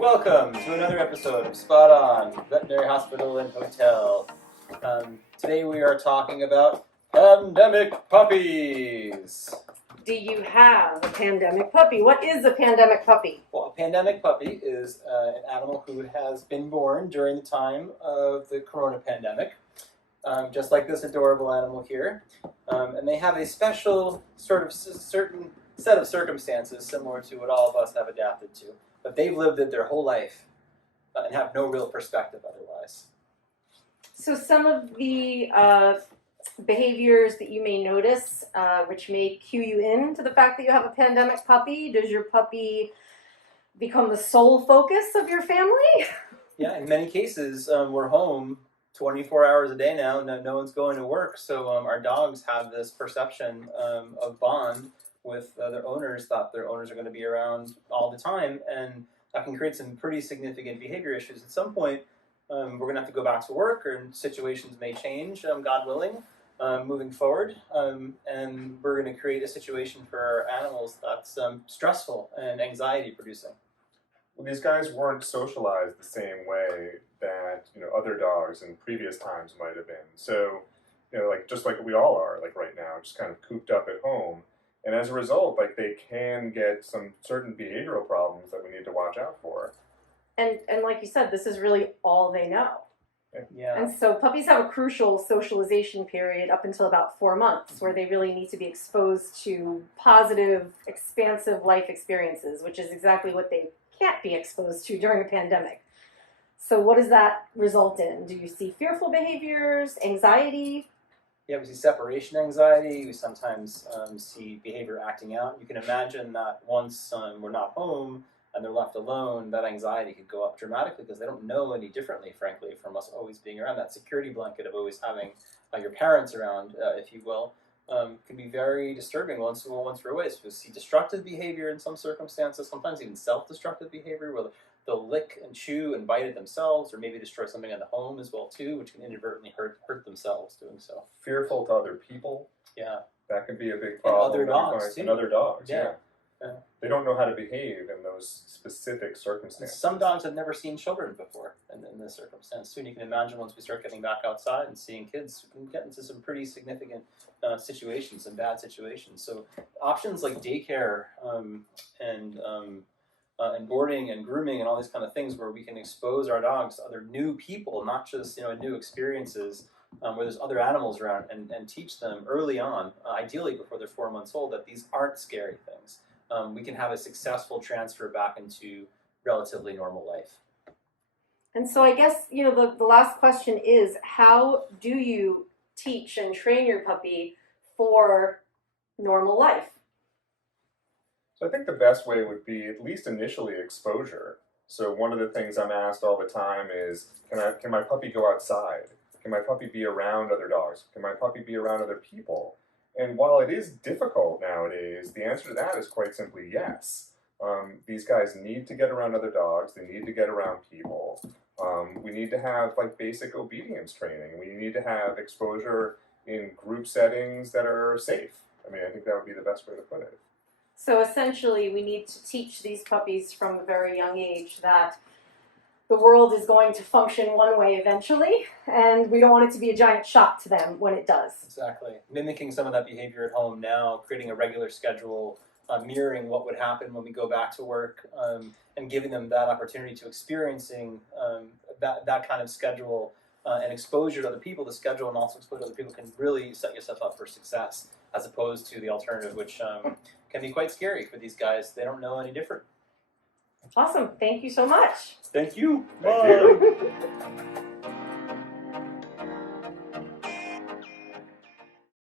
Welcome to another episode of Spot On, Veterinary Hospital and Hotel. Today we are talking about pandemic puppies. Do you have a pandemic puppy? What is a pandemic puppy? Well, a pandemic puppy is an animal who has been born during the time of the corona pandemic, just like this adorable animal here. And they have a special certain set of circumstances similar to what all of us have adapted to. But they've lived it their whole life and have no real perspective otherwise. So some of the behaviors that you may notice, which may cue you in to the fact that you have a pandemic puppy. Does your puppy become the sole focus of your family? Yeah, in many cases, we're home 24 hours a day now. No one's going to work. So our dogs have this perception of bond with their owners, that their owners are going to be around all the time, and that can create some pretty significant behavior issues. At some point, we're going to have to go back to work, or situations may change, God willing, moving forward, and we're going to create a situation for our animals that's stressful and anxiety producing. Well, these guys weren't socialized the same way that other dogs in previous times might have been. So, just like we all are, like right now, just kind of cooped up at home. And as a result, they can get some certain behavioral problems that we need to watch out for. And like you said, this is really all they know. Yeah. And so puppies have a crucial socialization period up until about 4 months, where they really need to be exposed to positive, expansive life experiences, which is exactly what they can't be exposed to during a pandemic. So what does that result in? Do you see fearful behaviors, anxiety? Yeah, we see separation anxiety. We sometimes see behavior acting out. You can imagine that once we're not home and they're left alone, that anxiety could go up dramatically because they don't know any differently, frankly, from us always being around. That security blanket of always having your parents around, if you will, can be very disturbing once we're away. So we see destructive behavior in some circumstances, sometimes even self-destructive behavior, where they'll lick and chew and bite at themselves, or maybe destroy something in the home as well too, which can inadvertently hurt themselves doing so. Fearful to other people. Yeah. That can be a big problem. And other dogs too. And other dogs, yeah. They don't know how to behave in those specific circumstances. Some dogs have never seen children before in this circumstance too. And you can imagine once we start getting back outside and seeing kids, we can get into some pretty significant situations and bad situations. So options like daycare and boarding and grooming and all these kind of things, where we can expose our dogs to other new people, not just new experiences, where there's other animals around, and teach them early on, ideally before they're 4 months old, that these aren't scary things. We can have a successful transfer back into relatively normal life. And so I guess, the last question is, how do you teach and train your puppy for normal life? So I think the best way would be, at least initially, exposure. So one of the things I'm asked all the time is, can my puppy go outside? Can my puppy be around other dogs? Can my puppy be around other people? And while it is difficult nowadays, the answer to that is quite simply yes. These guys need to get around other dogs. They need to get around people. We need to have basic obedience training. We need to have exposure in group settings that are safe. I think that would be the best way to put it. So essentially, we need to teach these puppies from a very young age that the world is going to function one way eventually, and we don't want it to be a giant shock to them when it does. Exactly. Mimicking some of that behavior at home now, creating a regular schedule, mirroring what would happen when we go back to work, and giving them that opportunity to experiencing that kind of schedule and exposure to other people. The schedule and also exposure to other people can really set yourself up for success, as opposed to the alternative, which can be quite scary for these guys. They don't know any different. Awesome. Thank you so much. Thank you. Thank you.